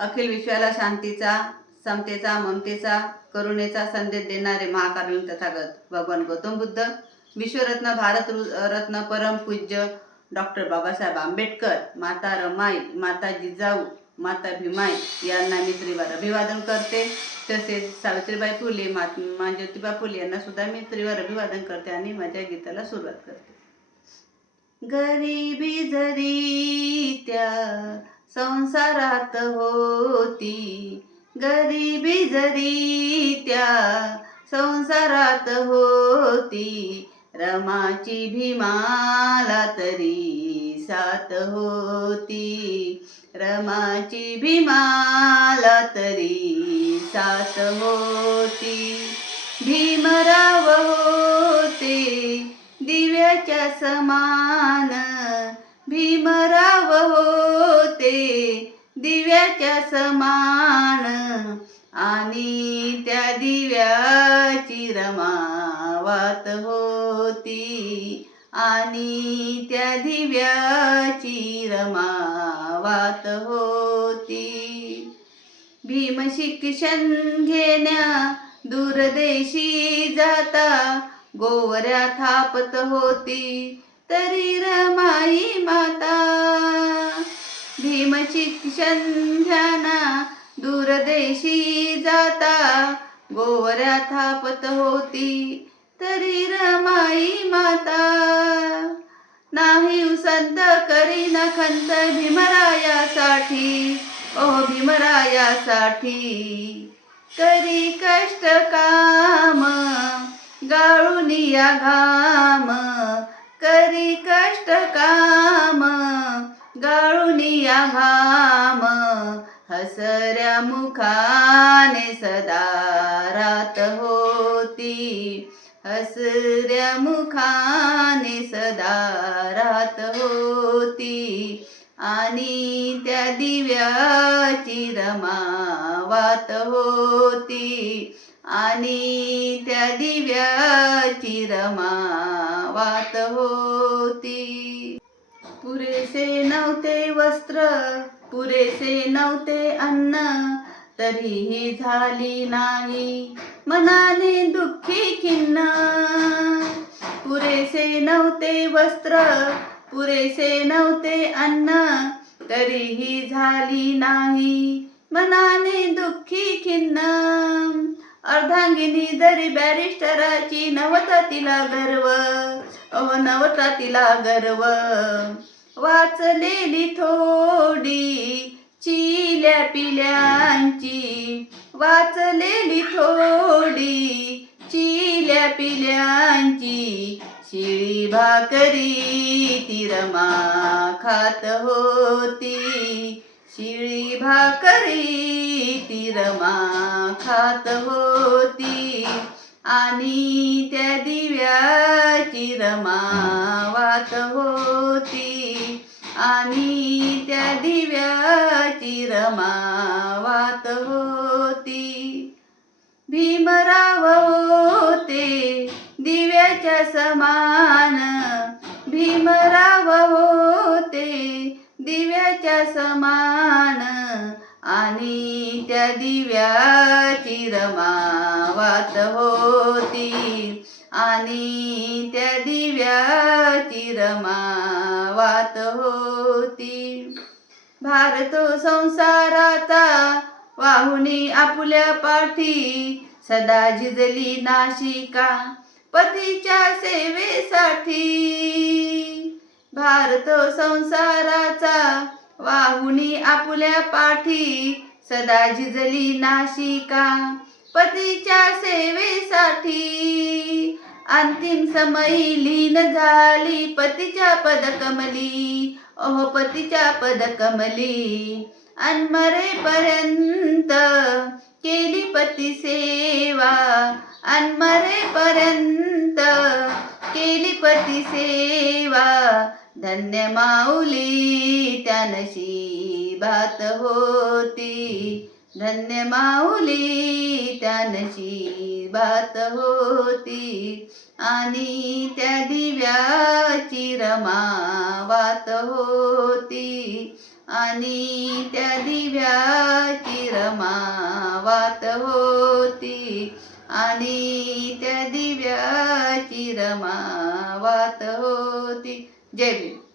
अखिल विश्वाला शांतीचा, समतेचा, ममतेचा, करुणेचा संदेश देणारे महाकारुण्य तथागत भगवान गौतम बुद्ध, विश्वरत्न, भारत रत्न, परम पूज्य डॉक्टर बाबासाहेब आंबेडकर, माता रमाई, माता जिजाऊ, माता भीमाई यांना मी त्रिवार अभिवादन करते. तसेच सावित्रीबाई फुले, महात्मा ज्योतिबा फुले यांना सुद्धा मी त्रिवार अभिवादन करते आणि माझ्या गीताला सुरुवात करते. गरिबी जरी त्या संसारात होती, गरिबी जरी त्या संसारात होती, रमाची भीमाला तरी साथ होती, रमाची भीमाला तरी साथ होती. भीमराव होते दिव्याच्या समान, भीमराव होते दिव्याच्या समान, आणि त्या दिव्याची रमावात होती, आणि त्या दिव्याची रमावात होती. भीम शिक्षण घेण्या दूरदेशी जाता, गोवऱ्या थापत होती तरी रमाई माता. भीम शिक्षण घ्याना दूरदेशी जाता, गोवऱ्या थापत होती तरी रमाई माता. नाही उसंत करी न खंत भीमरायासाठी, ओ भीमरायासाठी. करी कष्ट काम गाळून या घाम, करी कष्ट काम गाळून या घाम, हसऱ्या मुखाने सदा रात होती, हसऱ्या मुखाने सदा रात होती, आणि त्या दिव्याची रमावात होती, आणि त्या दिव्याची रमावात होती. पुरेसे नव्हते वस्त्र, पुरेसे नव्हते अन्न, तरीही झाली नाही मनाने दुःखी खिन्न. पुरेसे नव्हते वस्त्र, पुरेसे नव्हते अन्न, तरीही झाली नाही मनाने दुःखी खिन्न. अर्धांगिनी जरी बॅरिस्टराची, नव्हता तिला गर्व, अहो नव्हता तिला गर्व. वाचलेली थोडी चिल्या पिल्यांची, वाचलेली थोडी चिल्या पिल्यांची, शिळी भाकरी ती रमा खात होती, शिळी भाकरी ती रमा खात होती, आणि त्या दिव्याची रमावात होती, आणि त्या दिव्याची रमावात होती. भीमराव होते दिव्याच्या समान, भीमराव होते दिव्याच्या समान, आणि त्या दिव्याची रमावात होती, आणि त्या दिव्याची रमावात होती. भारत संसाराचा वाहुनी आपुल्या पाठी, सदा झिजली नाशिका पतीच्या सेवेसाठी. भारत संसाराचा वाहुनी आपुल्या पाठी, सदा झिजली नाशिका पतीच्या सेवेसाठी. अंतिम समयी लीन झाली पतीच्या पदकमली, ओह पतीच्या पदकमली. अनमरेपर्यंत केली पती सेवा, अनमरेपर्यंत केली पती सेवा. धन्य माऊली त्या नशिबात होती, धन्य माऊली त्या नशिबात होती, आणि त्या दिव्याची रमावात होती, आणि त्या दिव्याची रमावात होती, आणि त्या दिव्याची रमावात होती. जय भीम.